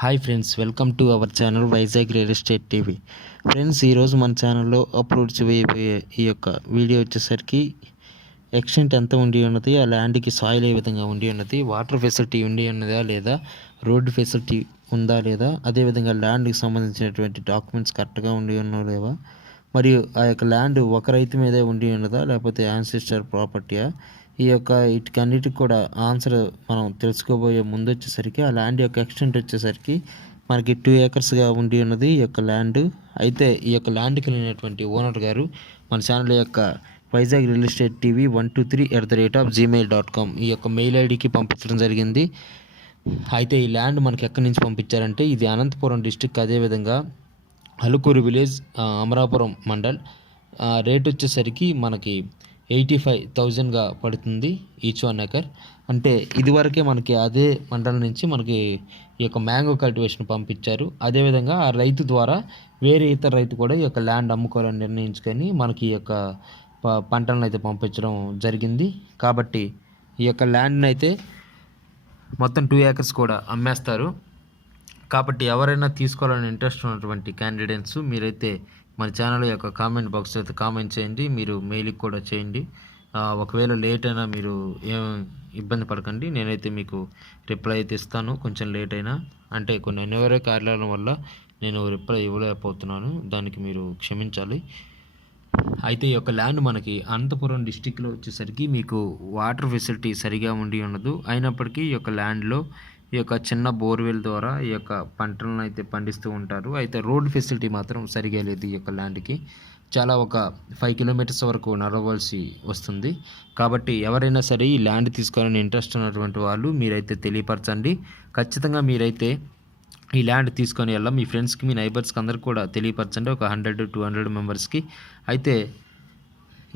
Hi friends welcome to our channel Vizag real estate TV friends ఈరోజు మన ఛానల్లో upload చేయబోయే ఈ యొక్క వీడియో వచ్చేసరికి ఎక్స్టెంట్ ఎంత ఉండి ఉన్నది ఆ ల్యాండ్కి సాయిల్ ఏ విధంగా ఉండి ఉన్నది వాటర్ ఫెసిలిటీ ఉండి ఉన్నదా లేదా రోడ్డు ఫెసిలిటీ ఉందా లేదా అదేవిధంగా ల్యాండ్కి సంబంధించినటువంటి డాక్యుమెంట్స్ కరెక్ట్గా ఉండి ఉన్నా లేవా మరియు ఆ యొక్క ల్యాండ్ ఒక రైతు మీదే ఉండి ఉన్నదా లేకపోతే యాన్సిస్టర్ ప్రాపర్టీయా ఈ యొక్క వీటికన్నిటికి కూడా ఆన్సర్ మనం తెలుసుకోబోయే ముందు వచ్చేసరికి ఆ ల్యాండ్ యొక్క ఎక్స్టెంట్ వచ్చేసరికి మనకి టూ ఏకర్స్గా ఉండి ఉన్నది ఈ యొక్క ల్యాండ్. అయితే ఈ యొక్క ల్యాండ్కి వెళ్ళినటువంటి ఓనర్ గారు మన ఛానల్ యొక్క Vizag real estate TV one two three at the rate of Gmail dot com ఈ యొక్క మెయిల్ ఐడికి పంపించడం జరిగింది. అయితే ఈ ల్యాండ్ మనకి ఎక్కడి నుంచి పంపించారంటే ఇది అనంతపురం డిస్టిక్ అదేవిధంగా అలుకూరు విలేజ్ అమరాపురం మండల్. రేట్ వచ్చేసరికి మనకి ఎయిటీ ఫైవ్ థౌజండ్గా పడుతుంది ఈచ్ వన్ ఎకర్ అంటే ఇదివరకే మనకి అదే మండలం నుంచి మనకి ఈ యొక్క మ్యాంగో కల్టివేషన్ పంపించారు. అదేవిధంగా ఆ రైతు ద్వారా వేరే ఇతర రైతు కూడా ఈ యొక్క ల్యాండ్ అమ్ముకోవాలని నిర్ణయించుకొని మనకి ఈ యొక్క ప- పంటలను అయితే పంపించడం జరిగింది. కాబట్టి ఈ యొక్క ల్యాండ్ని అయితే మొత్తం టూ ఏకర్స్ కూడా అమ్మేస్తారు. కాబట్టి ఎవరైనా తీసుకోవాలని ఇంట్రెస్ట్ ఉన్నటువంటి క్యాండిడేట్స్ మీరైతే మన ఛానల్ యొక్క కామెంట్ బాక్స్ అయితే కామెంట్ చేయండి. మీరు మెయిల్కి కూడా చేయండి. ఒకవేళ లేట్ అయినా మీరు ఏం ఇబ్బంది పడకండి. నేనైతే మీకు రిప్లై అయితే ఇస్తాను. కొంచెం లేట్ అయినా. అంటే కొన్ని అనివార్య కార్యాలయం వల్ల నేను రిప్లై ఇవ్వలేకపోతున్నాను. దానికి మీరు క్షమించాలి. అయితే ఈ యొక్క ల్యాండ్ మనకి అనంతపురం డిస్టిక్లో వచ్చేసరికి మీకు వాటర్ ఫెసిలిటీ సరిగా ఉండి ఉండదు. అయినప్పటికీ ఈ యొక్క ల్యాండ్లో ఈ యొక్క చిన్న బోర్వెల్ ద్వారా ఈ యొక్క పంటలను అయితే పండిస్తూ ఉంటారు. అయితే రోడ్ ఫెసిలిటీ మాత్రం సరిగా లేదు ఈ యొక్క ల్యాండ్కి చాలా ఒక ఫైవ్ కిలోమీటర్స్ వరకు నడవలసి వస్తుంది. కాబట్టి ఎవరైనా సరే ఈ ల్యాండ్ తీసుకోవాలని ఇంట్రెస్ట్ ఉన్నటువంటి వాళ్ళు మీరైతే తెలియపరచండి. ఖచ్చితంగా మీరైతే ఈ ల్యాండ్ తీసుకొని వెళ్ళాం మీ ఫ్రెండ్స్కి మీ నైబర్స్కి అందరికి కూడా తెలియపరచండి. ఒక హండ్రెడ్ టూ హండ్రెడ్ మెంబర్స్కి అయితే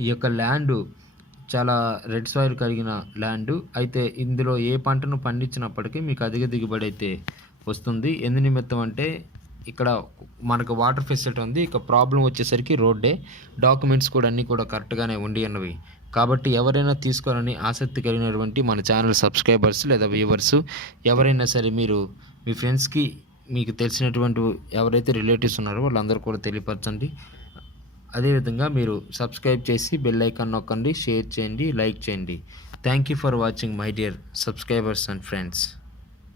ఈ యొక్క ల్యాండ్ చాలా రెడ్ సాయిల్ కలిగిన ల్యాండ్. అయితే ఇందులో ఏ పంటను పండించినప్పటికీ మీకు అధిక దిగుబడి అయితే వస్తుంది. ఎందు నిమిత్తం అంటే ఇక్కడ మనకు వాటర్ ఫెసిలిటీ ఉంది. ఇక ప్రాబ్లం వచ్చేసరికి రోడ్డే. డాక్యుమెంట్స్ కూడా అన్నీ కూడా కరెక్ట్గానే ఉండి ఉన్నవి కాబట్టి ఎవరైనా తీసుకోవాలని ఆసక్తి కలిగినటువంటి మన ఛానల్ సబ్స్క్రైబర్స్ లేదా వ్యూవర్స్ ఎవరైనా సరే మీరు మీ ఫ్రెండ్స్కి మీకు తెలిసినటువంటి ఎవరైతే రిలేటివ్స్ ఉన్నారో వాళ్ళందరూ కూడా తెలియపరచండి. అదేవిధంగా మీరు సబ్స్క్రైబ్ చేసి బెల్ ఐకాన్ నొక్కండి షేర్ చేయండి లైక్ చేయండి. Thank you for watching my dear subscribers and friends